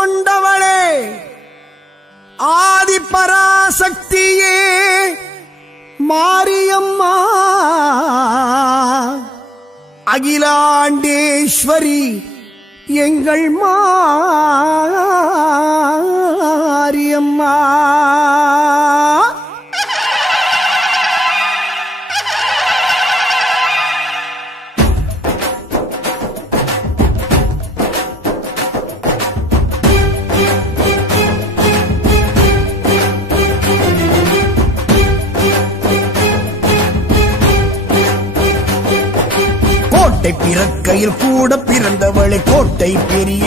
கொண்டவளே. ஆதி பராசக்தியே மாரியம்மா. அகிலாண்டேஸ்வரி எங்கள் மா. பிறக்கையில் கூட பிறந்தவளை கோட்டை பெரிய.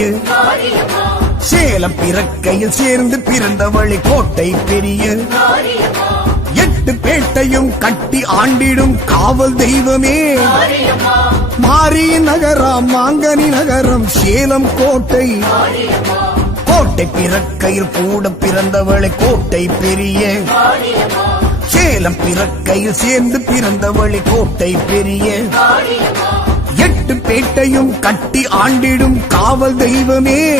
சேலம் பிறக்கையில் சேர்ந்து பிறந்தவளை கோட்டை பெரிய. எட்டு பேட்டையும் கட்டி ஆண்டிடும் காவல் தெய்வமே. மாரி நகரம் மாங்கனி நகரம் சேலம் கோட்டை. கோட்டை பிறக்கையில் கூட பிறந்தவளை கோட்டை பெரிய. சேலம் பிறக்கையில் சேர்ந்து பிறந்தவளை கோட்டை பெரிய. எட்டு பேட்டையும் கட்டி ஆண்டிடும் காவல் தெய்வமே.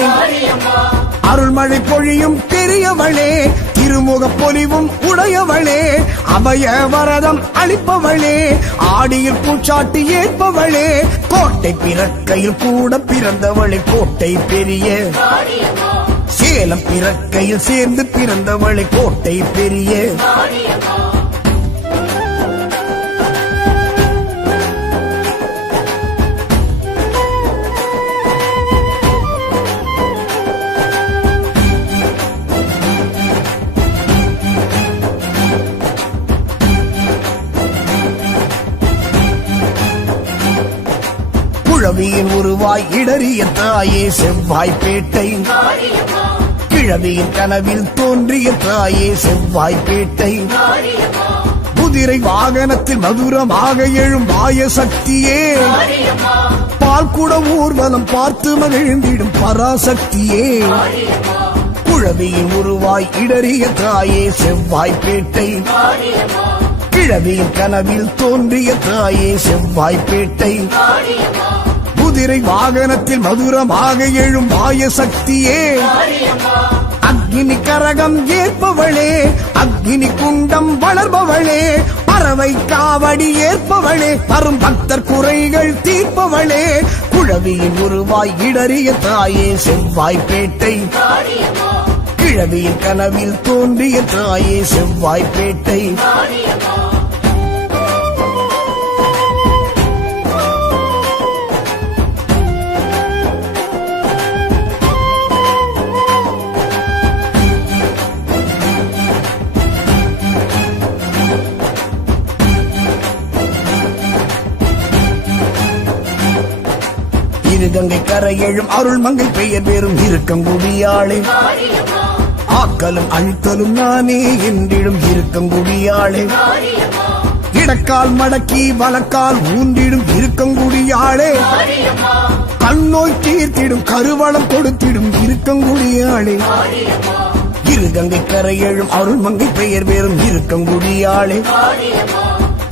அருள்மழை பொழியும் பெரியவளே திருமுக பொலிவும் உடையவளே அபய வரதம் அளிப்பவளே ஆடியில் பூச்சாட்டி ஏற்பவளே கோட்டை பிறக்கையில் கூட பிறந்தவளே கோட்டை பெரிய. சேலம் பிறக்கையில் சேர்ந்து பிறந்தவளை கோட்டை பெரிய. குழவியின் உருவாய் இடறிய தாயே செவ்வாய்ப்பேட்டை கிழவியின் கனவில் தோன்றிய தாயே செவ்வாய்ப்பேட்டை குதிரை வாகனத்தில் மதுரமாக எழும் வாய சக்தியே. பால்குட ஊர்வலம் பார்த்து மகிழ்ந்திடும் பராசக்தியே. குழவியின் உருவாய் இடறிய தாயே செவ்வாய்ப்பேட்டை கிழவியின் கனவில் தோன்றிய தாயே செவ்வாய்ப்பேட்டை குதிரை வாகனத்தில் மதுரமாக எழும் வாய சக்தியே. அக்னி கரகம் ஏற்பவளே அக்னி குண்டம் வளர்பவளே பறவை காவடி ஏற்பவளே வரும் பக்தர் குறைகள் தீர்ப்பவளே. குழவியின் உருவாய் இடறிய தாயே செவ்வாய்ப்பேட்டை கிழவியின் கனவில் தோன்றிய தாயே செவ்வாய்ப்பேட்டை கங்கை கரையெழும் அருள் மங்கை பெயர் பெறும் இருக்கங்குடியாளே. ஆக்கலும் அழித்தலும் நானே என்றிடும் இருக்கங்குடியாளே. இடக்கால் மடக்கி வழக்கால் ஊன்றிடும் இருக்கங்குடியாளே. கண்ணோய் தீர்த்திடும் கருவளம் கொடுத்திடும் இருக்கங்குடியாளே. இருகங்கை கரையெழும் அருள் மங்கை பெயர் பெறும் இருக்கங்குடியாளே.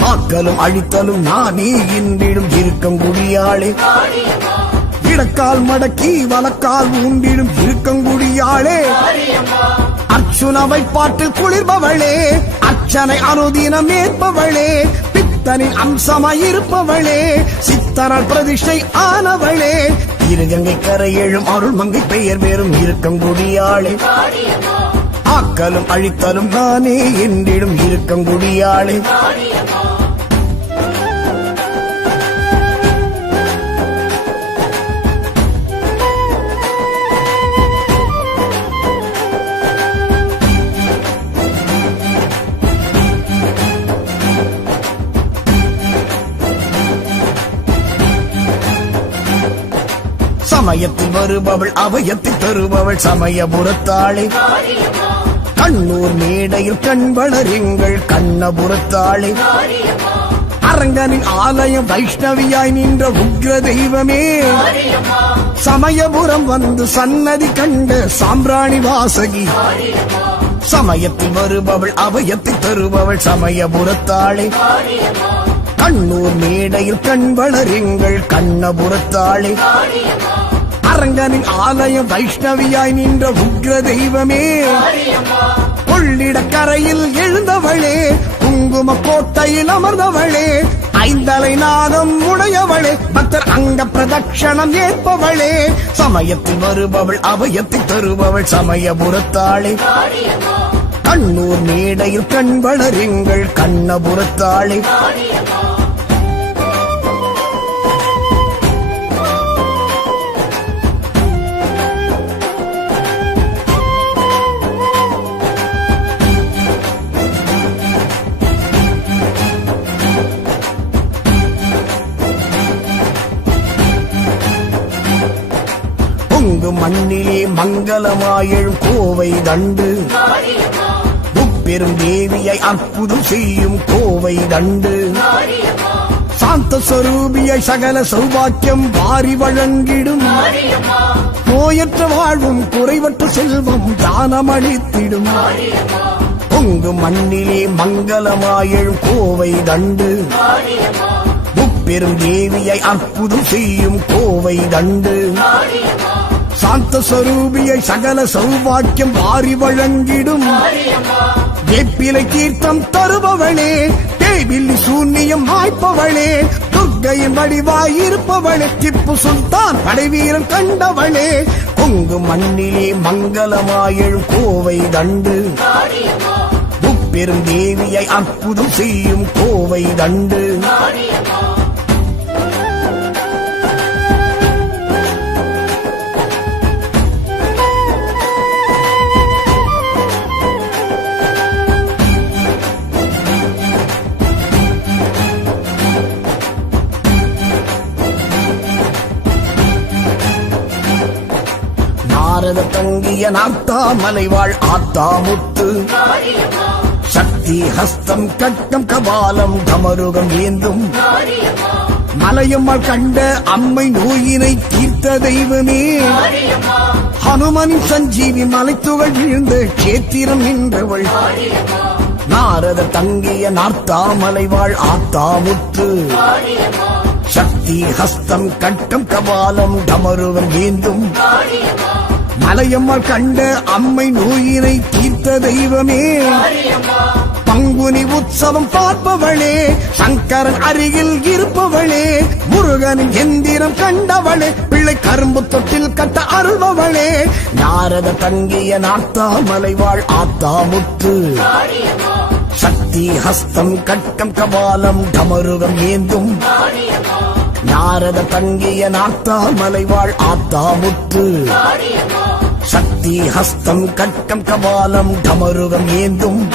ஆக்கலும் அழித்தலும் நானே என்றிடும் இருக்கங்குடியாளே. இடக்கால் மடக்கி வலக்கால் ஊண்டிடும் இருக்கங்குடியாளே அர்ச்சுனவை பாட்டு குளிர்பவளே அர்ச்சனை அனுதினம் ஏற்பவளே பித்தனின் அம்சமாயிருப்பவளே சித்தனால் பிரதிஷ்டை ஆனவளே. இருகங்கை கரையெழும் அருள்மங்கை பெயர் வேறும் இருக்கங்குடியாளே ஆக்கலும் அழித்தலும் நானே என்றிடும் இருக்கங்குடியாளே சமயத்தில் வருபவள் அவயத்தில் தருபவள் சமயபுரத்தாளே. கண்ணூர் மேடையில் கண் எங்கள் கண்ணபுரத்தாளே. அரங்கனின் ஆலயம் வைஷ்ணவியாய் நின்ற உக்ர தெய்வமே. சமயபுரம் வந்து சன்னதி கண்ட சாம்பிராணி வாசகி. சமயத்தில் வருபவள் அபயத்தில் தருபவள் சமயபுரத்தாளே. கண்ணூர் மேடையில் கண் எங்கள் கண்ணபுரத்தாளே. அரங்கனின் ஆலய வைஷ்ணவியாய் நின்ற உக்ர தெய்வமே. கொள்ளிடக்கரையில் எழுந்தவளே குங்கும கோட்டையில் அமர்ந்தவளே ஐந்தலை நாதம் உடையவளே பக்தர் அங்க பிரதட்சணம் ஏற்பவளே. சமயத்தில் வருபவள் அபயத்தை தருபவள் சமயபுரத்தாளே. கண்ணூர் மேடையில் கண் வளருங்கள் கண்ணபுரத்தாளே. மண்ணிலே மங்களமாயெழும் கோவை தண்டு. முப்பெரும் தேவியை அற்புதம் செய்யும் கோவை தண்டு. சாந்த சொரூபியை சகல சௌபாக்கியம் வாரி வழங்கிடும். நோயற்ற வாழ்வும் குறைவற்ற செல்வம் தானமளித்திடும். பொங்கு மண்ணிலே மங்களமாயெழும் கோவை தண்டு. முப்பெரும் தேவியை அற்புதம் செய்யும் கோவை தண்டு. சாந்த சொரூபியை சகல சௌபாக்கியம் வாரி வழங்கிடும். வேப்பிலை தீர்த்தம் தருபவளே தேவில்லி சூன்யம் வாய்ப்பவளே துர்க்கையின் வடிவாய் இருப்பவளே திப்பு சுல்தான் படைவீரன் கண்டவளே கொங்கு மண்ணிலே மங்களமாயெழும் கோவை தண்டு. முப்பெரும் தேவியை அற்புதம் செய்யும் கோவை தண்டு. தங்கிய நாத்தா மலைவாழ் ஆத்தா முத்து. சக்தி ஹஸ்தம் கட்டம் கபாலம் கமருகம் ஏந்தும். மலையம்மாள் கண்ட அம்மை நோயினை தீர்த்த தெய்வமே. ஹனுமனின் சஞ்சீவி மலைத்துகள் விழுந்த கேத்திரம் நின்றவள். நாரத தங்கிய நாத்தா மலைவாழ் ஆத்தா முத்து. சக்தி ஹஸ்தம் கட்டம் கபாலம் டமருவன் வேண்டும் மலையம்மாள் கண்ட அம்மை நோயினை தீர்த்த தெய்வமே. பங்குனி உற்சவம் பார்ப்பவளே சங்கரன் அருகில் இருப்பவளே முருகனின் எந்திரம் கண்டவளே பிள்ளை கரும்பு தொட்டில் கட்ட அருள்பவளே. நாரத தங்கிய நாத்தா மலைவாழ் ஆத்தா முத்து சக்தி ஹஸ்தம் கட்டம் கபாலம் டமருகம் ஏந்தும். நாரத தங்கிய நாத்தா மலைவாழ் ஆத்தா முத்து. சக்தி ஹஸ்தம் கட்டம் கபாலம் டமருகம் ஏந்தும்.